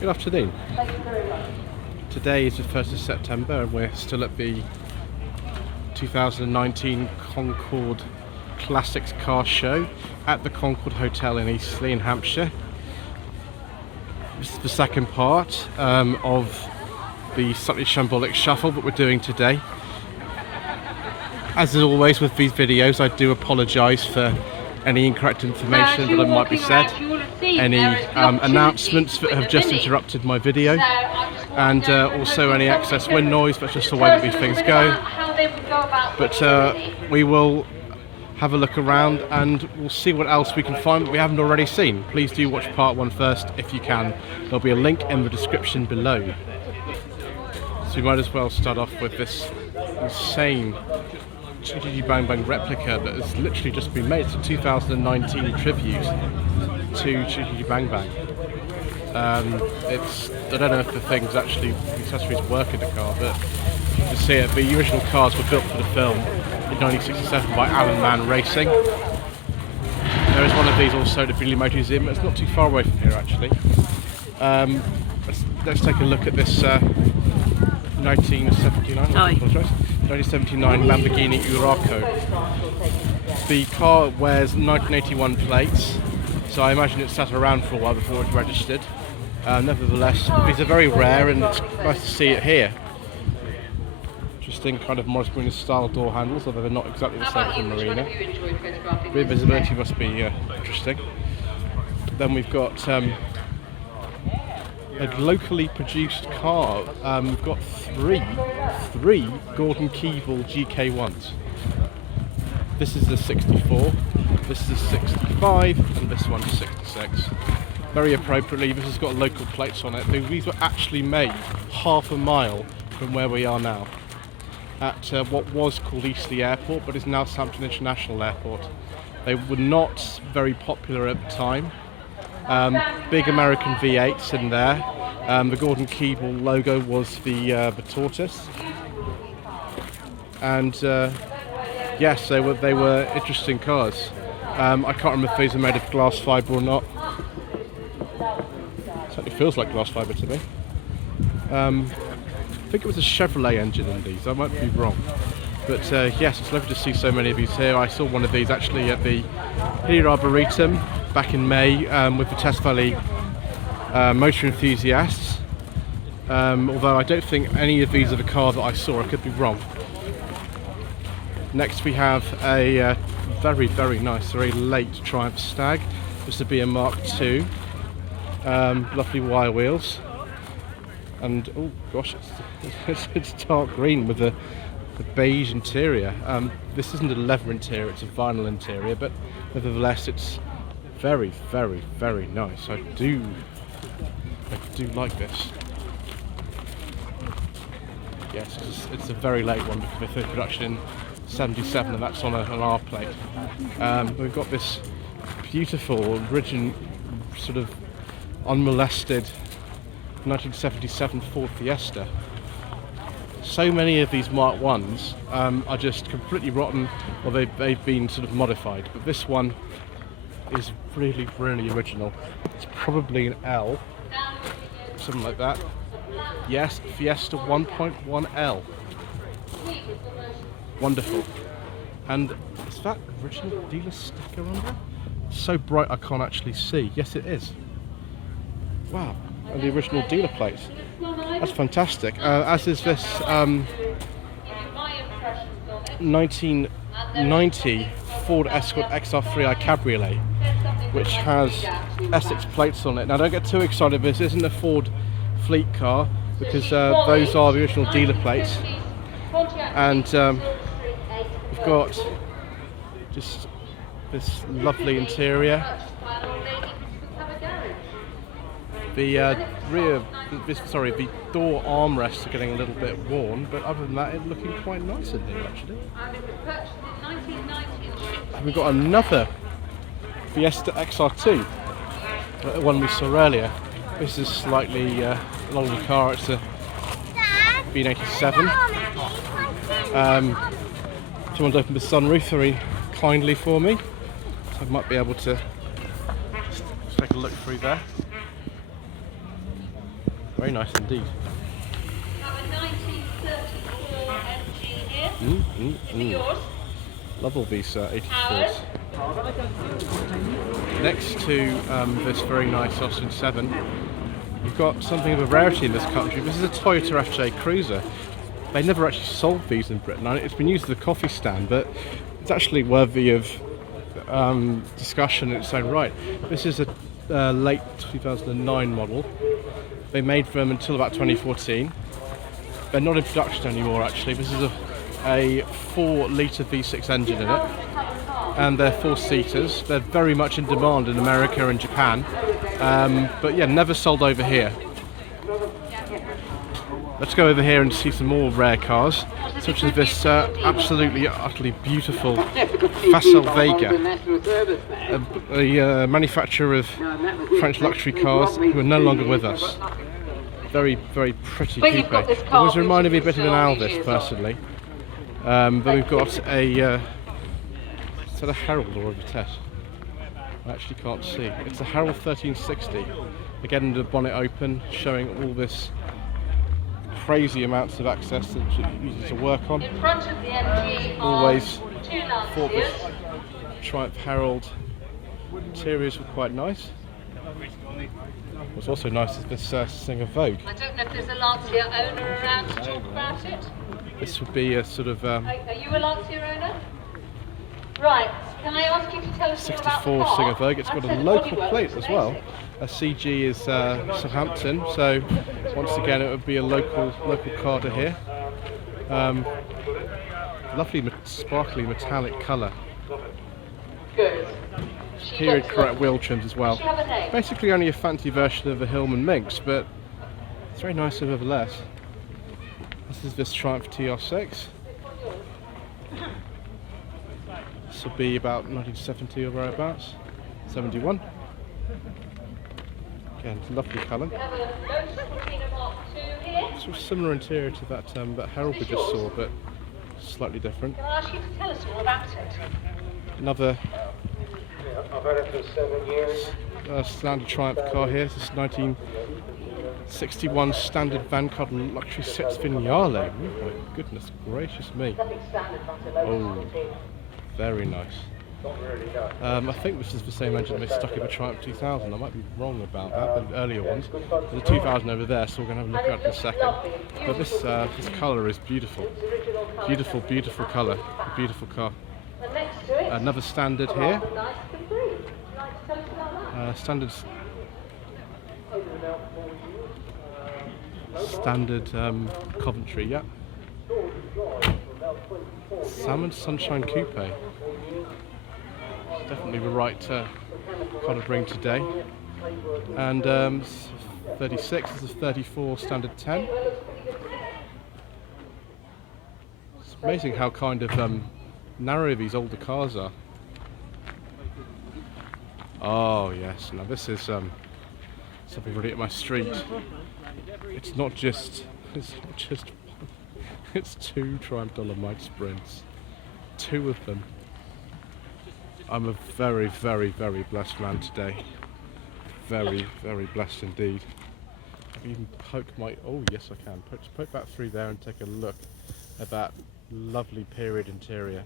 Good afternoon. Today is the 1st of September and we're still at the 2019 Concorde Classics Car Show at the Concorde Hotel in Eastleigh in Hampshire. This is the second part of the Slightly Shambolic Shuffle that we're doing today. As always with these videos, I do apologise for any incorrect information that might be said, any announcements that have just interrupted my video, and also any excess wind noise. That's just the way that these things go. But we will have a look around and we'll see what else we can find that we haven't already seen. Please do watch part 1 first if you can. There'll be a link in the description below. So we might as well start off with this insane Chitty Bang Bang replica that has literally just been made. It's a 2019 tribute to Chitty Bang Bang. I don't know if the things actually, the accessories work in the car, but you can see it. The original cars were built for the film in 1967 by Alan Mann Racing. There is one of these also at the Billy Motor Museum. It's not too far away from here actually. Let's take a look at this 1979 Lamborghini Urraco. The car wears 1981 plates, so I imagine it sat around for a while before it's registered. Nevertheless, these are very rare and it's nice to see it here. Interesting kind of Morris Marina style door handles, although they're not exactly the same as the Marina. Rear visibility must be interesting. Then we've got a locally produced car. We've got three Gordon Keeble GK1s. This is the 64, this is the 65, and this one is 66. Very appropriately, this has got local plates on it. These were actually made half a mile from where we are now, at what was called Eastleigh Airport, but is now Southampton International Airport. They were not very popular at the time. Big American V8s in there. The Gordon Keeble logo was the tortoise, and yes, they were interesting cars. I can't remember if these are made of glass fibre or not. Certainly feels like glass fibre to me. I think it was a Chevrolet engine in these. I might be wrong, but yes, it's lovely to see so many of these here. I saw one of these actually at the Hillier Arboretum back in May with the Test Valley motor enthusiasts, although I don't think any of these are the car that I saw. I could be wrong. Next we have a very, very nice, very late Triumph Stag. This would be a Mark II. Lovely wire wheels, and oh gosh, it's dark green with the beige interior. This isn't a leather interior, it's a vinyl interior, but nevertheless it's very, very, very nice. I do like this. Yes, it's a very late one because they finished production in 77 and that's on an R plate. We've got this beautiful, original, sort of unmolested 1977 Ford Fiesta. So many of these Mark 1s are just completely rotten, or they've been sort of modified, but this one is really, really original. It's probably an L, something like that. Yes, Fiesta 1.1L. Wonderful. And is that original dealer sticker on there? It's so bright I can't actually see. Yes, it is. Wow, and the original dealer plate. That's fantastic. As is this 1990 Ford Escort XR3i Cabriolet, which has Essex plates on it. Now don't get too excited, this isn't a Ford fleet car, because those are the original dealer plates. And we've got just this lovely interior. The the door armrests are getting a little bit worn, but other than that, it's looking quite nice in here actually. And we've got another Fiesta XR2, the one we saw earlier. This is a slightly longer car. It's a B87. Someone's opened the sunroof very kindly for me, so I might be able to just take a look through there. Very nice indeed. Have a 1934 MG here. Is it yours? Love all these 84s. Next to this very nice Austin 7, we've got something of a rarity in this country. This is a Toyota FJ Cruiser. They never actually sold these in Britain. It's been used as a coffee stand, but it's actually worthy of discussion in its own right. This is a late 2009 model. They made them until about 2014. They're not in production anymore actually. This is a 4-litre V6 engine in it, and they're 4-seaters. They're very much in demand in America and Japan, but yeah, never sold over here. Let's go over here and see some more rare cars, such as this absolutely utterly beautiful Facel Vega, a manufacturer of French luxury cars who are no longer with us. Very, very pretty coupe. It always reminded me a bit of an Alvis personally. But we've got a, is that a Herald or a Vitesse? I actually can't see. It's a Herald 1360. Again, the bonnet open, showing all this crazy amounts of access that it uses to work on. In front of the MG Always two thought this Lanciers. Triumph Herald interiors were quite nice. What's also nice is this Singer Vogue. I don't know if there's a Lancia owner around to talk about it. This would be a sort of Are you a Lancia owner? Right, can I ask you to tell us all about the 64 car? Singer Vogue. It's got a local plate as well. A CG is Southampton, so once again it would be a local car to here. Lovely sparkly metallic colour. Good. Period correct wheel trims as well. Does she have a name? Basically only a fancy version of a Hillman Minx, but it's very nice nevertheless. This is this Triumph TR6. This will be about 1970 or thereabouts. 71. Again, lovely colour. We have a Lotus Cortina Mark II here. Sort of similar interior to that Herald we just saw, but slightly different. Can I ask you to tell us all about it? Another I've had it for 7 years. standard Triumph car here. This is 1961 standard Vanguard luxury 6 Vignale. Oh my goodness gracious me. Nothing standard, not a Lotus Oh, Cortina. very nice. I think this is the same engine they stuck in the Triumph 2000. I might be wrong about that, the earlier ones. There's a 2000 over there, so we're going to have a look at it in a second. But this colour is beautiful. Beautiful, beautiful colour. A beautiful car. And next to it, Another standard here. a nice Capri. Would you like to tell us about that? Standard Coventry, yeah. Salmon Sunshine Coupe. Definitely the right car to bring today. And 36, this is 34 standard 10. It's amazing how kind of narrow these older cars are. Oh yes, now this is something really at my street. It's not just it's 2 Triumph Dolomite Sprints. 2 of them. I'm a very, very, very blessed man today. Very, very blessed indeed. I can even poke my, oh yes I can. Just poke that through there and take a look at that lovely period interior.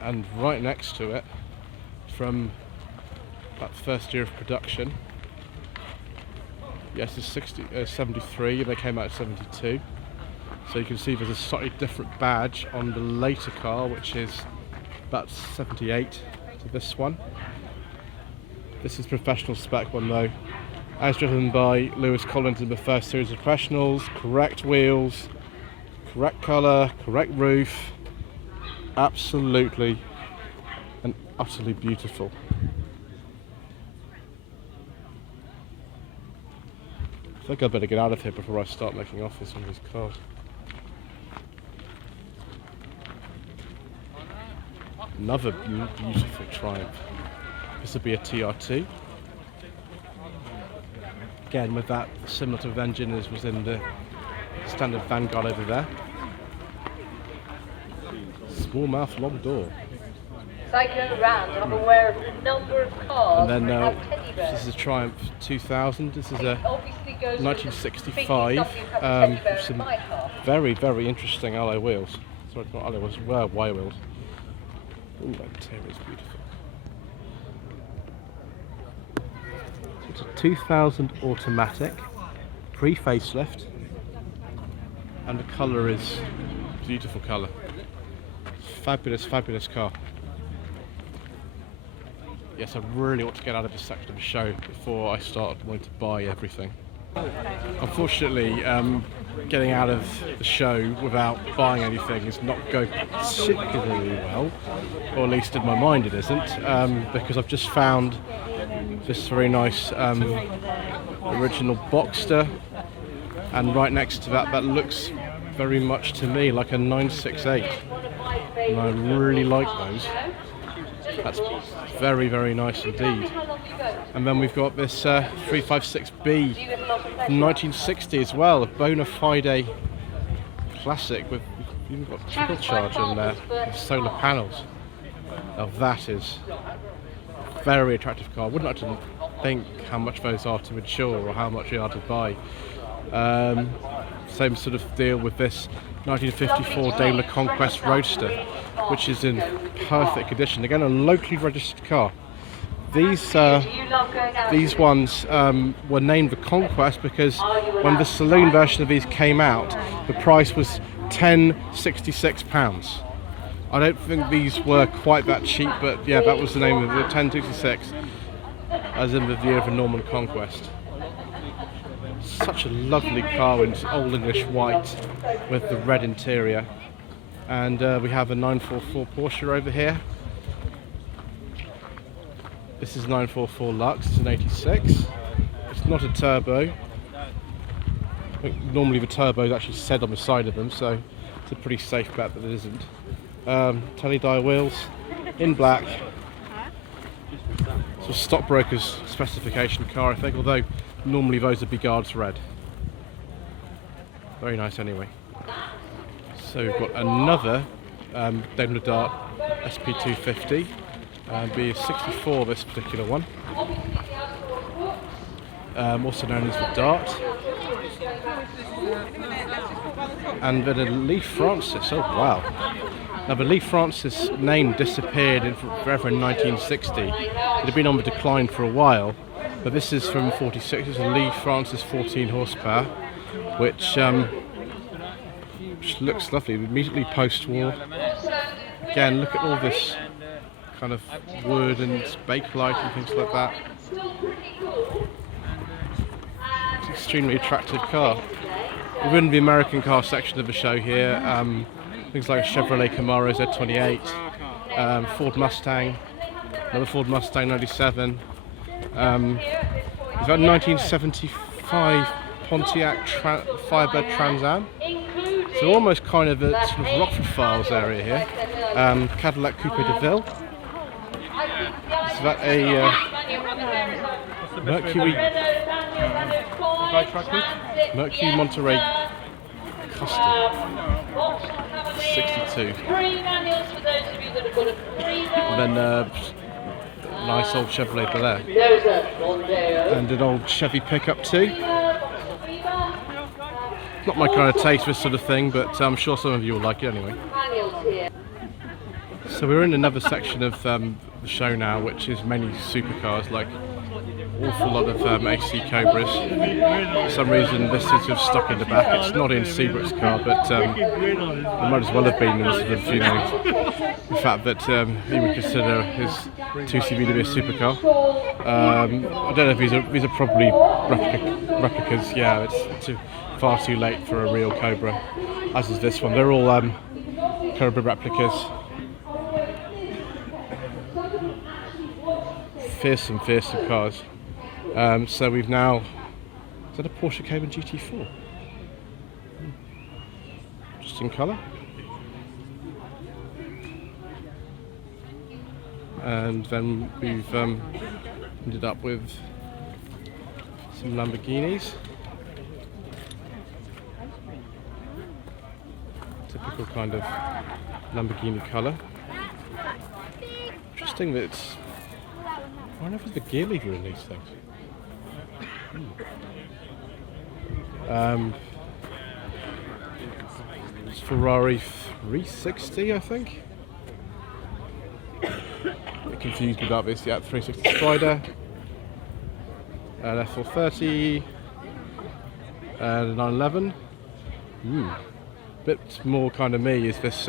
And right next to it, from that first year of production, yes, it's 73, they came out in 72. So you can see there's a slightly different badge on the later car, which is about 78 to this one. This is professional spec one though, as driven by Lewis Collins in the first series of professionals. Correct wheels, correct colour, correct roof. Absolutely and utterly beautiful. I think I better get out of here before I start making offers on these cars. Another beautiful Triumph. This would be a TR2. Again, with that similar to the engine as was in the standard Vanguard over there. Small mouth, long door. As I go around, I'm aware of a number of cars And then that have teddy This is a Triumph 2000. This is a Obviously goes 1965. Some very, very interesting alloy wheels. Sorry, not alloy wheels, wire wheels. Ooh, that interior is beautiful. So it's a 2000 automatic, pre-facelift, and the colour is beautiful colour. Fabulous, fabulous car. Yes, I really ought to get out of this section of the show before I start wanting to buy everything. Unfortunately, getting out of the show without buying anything is not going particularly well, or at least in my mind it isn't, because I've just found this very nice original Boxster, and right next to that, that looks very much to me like a 968, and I really like those. That's very, very nice indeed. And then we've got this 356B from 1960 as well, a bona fide classic with even got turbocharger in there, with solar panels. Now that is a very attractive car. I wouldn't like to think how much those are to insure or how much they are to buy. Same sort of deal with this 1954 Daimler Conquest Roadster, which is in perfect condition. Again, a locally registered car. These ones were named the Conquest because when the saloon version of these came out, the price was £1066. I don't think these were quite that cheap, but yeah, that was the name of it, 1066, as in the year of a Norman Conquest. Such a lovely car in old English white with the red interior. And we have a 944 Porsche over here. This is 944 Lux, it's an 86. It's not a turbo. I think normally the turbo is actually said on the side of them, so it's a pretty safe bet that it isn't. Tele-die wheels in black. It's a stockbroker's specification car, I think, although normally those would be guards red. Very nice anyway. So we've got another Daimler Dart SP250, B64 this particular one, also known as the Dart. And then a Leaf Francis, oh wow. Now the Leaf Francis name disappeared forever in 1960. It had been on the decline for a while, but this is from 46, it's a Leaf Francis 14 horsepower, which looks lovely, immediately post-war. Again, look at all this kind of wood and bakelite and things like that. It's an extremely attractive car. We're in the American car section of the show here. Things like a Chevrolet Camaro Z28, Ford Mustang, another Ford Mustang 97. It's about 1975 Pontiac Firebird Trans Am. So almost kind of a sort of Rockford Files area here. Cadillac Coupe de Ville. It's about a Mercury Monterey Custom 62. And then nice old Chevrolet Bel Air. And an old Chevy pickup too. Not my kind of taste for this sort of thing, but I'm sure some of you will like it anyway. So we're in another section of the show now, which is mainly supercars, like an awful lot of AC Cobras. For some reason this is sort of stuck in the back. It's not in Seabrook's car, but it might as well have been, sort of, you know, the fact that he would consider his 2CV to be a supercar. I don't know if these are probably replicas. Yeah, it's far too late for a real Cobra, as is this one. They're all Cobra replicas. Fearsome cars. So we've now, is that a Porsche Cayman GT4? Interesting colour. And then we've ended up with some Lamborghinis. Typical kind of Lamborghini colour. Interesting that it's I wonder if it's the gear lever in these things. It's Ferrari 360, I think. Get confused with that, but it's the 360 Spider. An F430. And a 911. Bit more kind of me is this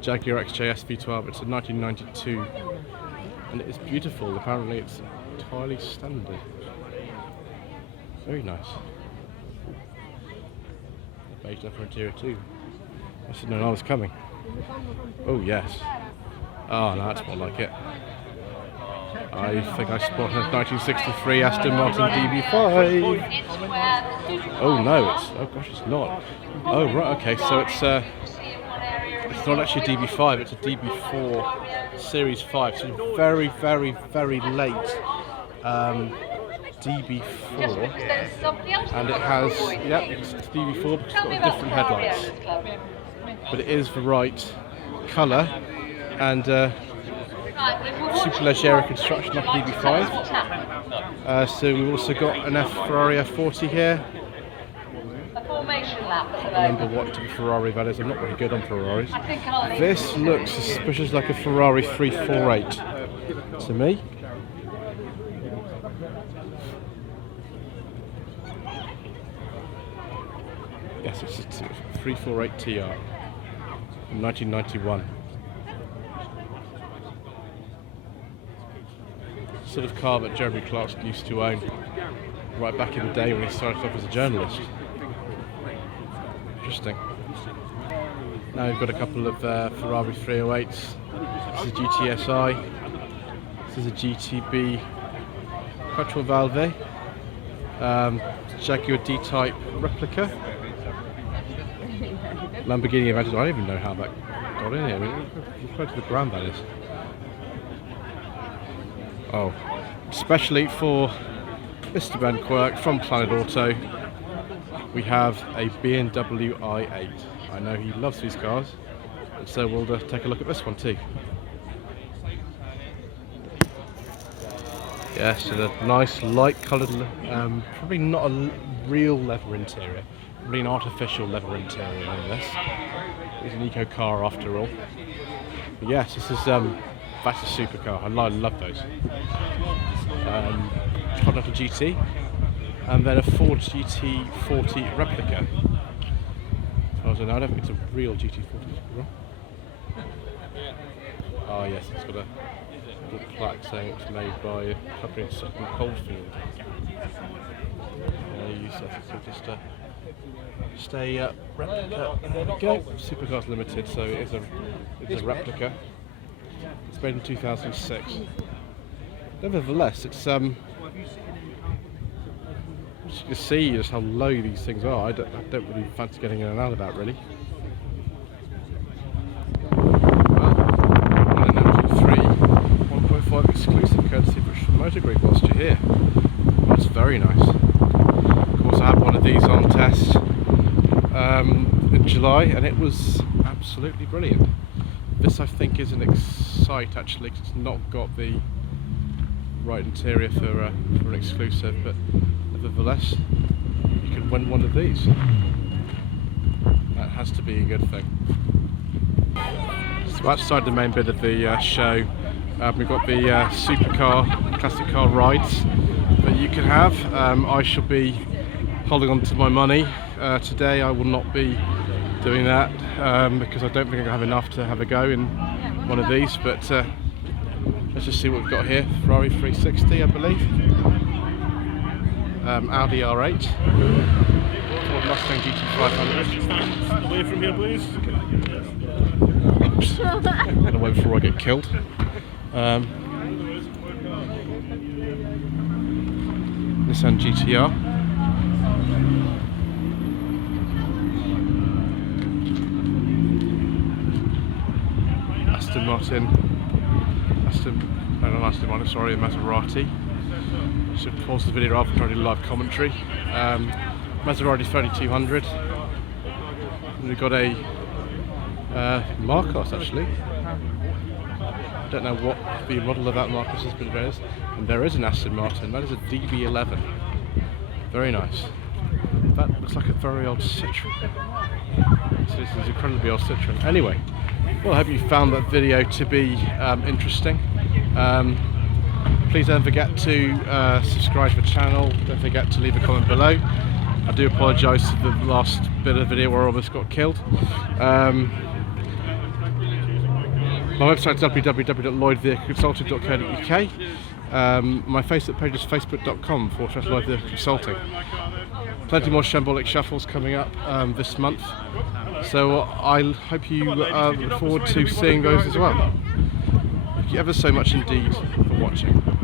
Jaguar XJ SV12. It's a 1992. And it is beautiful. Apparently it's entirely standard. Very nice. Beige leather interior too. I should have known I was coming. Oh yes. Oh no, that's more like it. I think I spotted a 1963 Aston Martin DB5. Oh no, oh gosh, it's not. Oh right, okay, so it's not actually a DB5, it's a DB4 Series 5. So very, very, very late DB4, and it has, yep, it's DB4 because it's got different headlights, but it is the right colour and Superleggera construction of DB5. So we've also got an Ferrari F40 here. I can't remember what type of Ferrari that is. I'm not very good on Ferraris. This looks suspicious like a Ferrari 348 to me. Yes, it's a 348 TR from 1991. Sort of car that Jeremy Clarkson used to own right back in the day when he started off as a journalist. Interesting. Now we've got a couple of Ferrari 308s. This is a GTSI. This is a GTB Quattro Valve. Jaguar D-Type replica. Lamborghini Aventador. I don't even know how that got in here. I mean, look close to the ground that is. Oh, especially for Mr. Ben Quirk from Planet Auto, we have a BMW i8. I know he loves these cars, and so we'll take a look at this one too. Yes, and a nice light coloured, probably not a real leather interior, probably an artificial leather interior in this. It's an eco car after all. But yes, this is that's a supercar. I love those. Continental GT, and then a Ford GT40 replica. I don't know. I don't think it's a real GT40. Oh yes, it's got a little plaque saying it's made by a company in Sutton Coldfield. Use that to just stay replica. There we go. Supercars Limited. So it's a replica. It's made in 2006. Nevertheless, it's as you can see just how low these things are. I don't really fancy getting in and out of that really. Well, an MG3 1.5 exclusive courtesy British Motor Group whilst you're here. That's very nice. Of course, I had one of these on test in July, and it was absolutely brilliant. This I think is an Excite actually, because it's not got the right interior for an exclusive, but nevertheless you can win one of these. That has to be a good thing. So outside the main bit of the show, we've got the supercar classic car rides that you can have. I shall be holding on to my money. Today I will not be doing that because I don't think I have enough to have a go in one of these, but let's just see what we've got here. Ferrari 360 I believe, Audi R8, Ford Mustang GT500. Away from here please. Oops, get away before I get killed. Nissan GT-R. Aston Martin, sorry, a Maserati. Should pause the video rather than trying to do live commentary. Maserati 3200. And we've got a Marcos actually. Don't know what the model of that Marcus has been is. And there is an Aston Martin. That is a DB11. Very nice. That looks like a very old Citroen. So this is an incredibly old Citroen. Anyway, well, I hope you found that video to be interesting. Please don't forget to subscribe to the channel. Don't forget to leave a comment below. I do apologise for the last bit of the video where I almost got killed. My website is www.lloydvehicleconsulting.co.uk. My Facebook page is facebook.com/Lloyd Vehicle Consulting. Plenty more Shambolic Shuffles coming up this month, so I hope you look forward to seeing those as well. Thank you ever so much indeed for watching.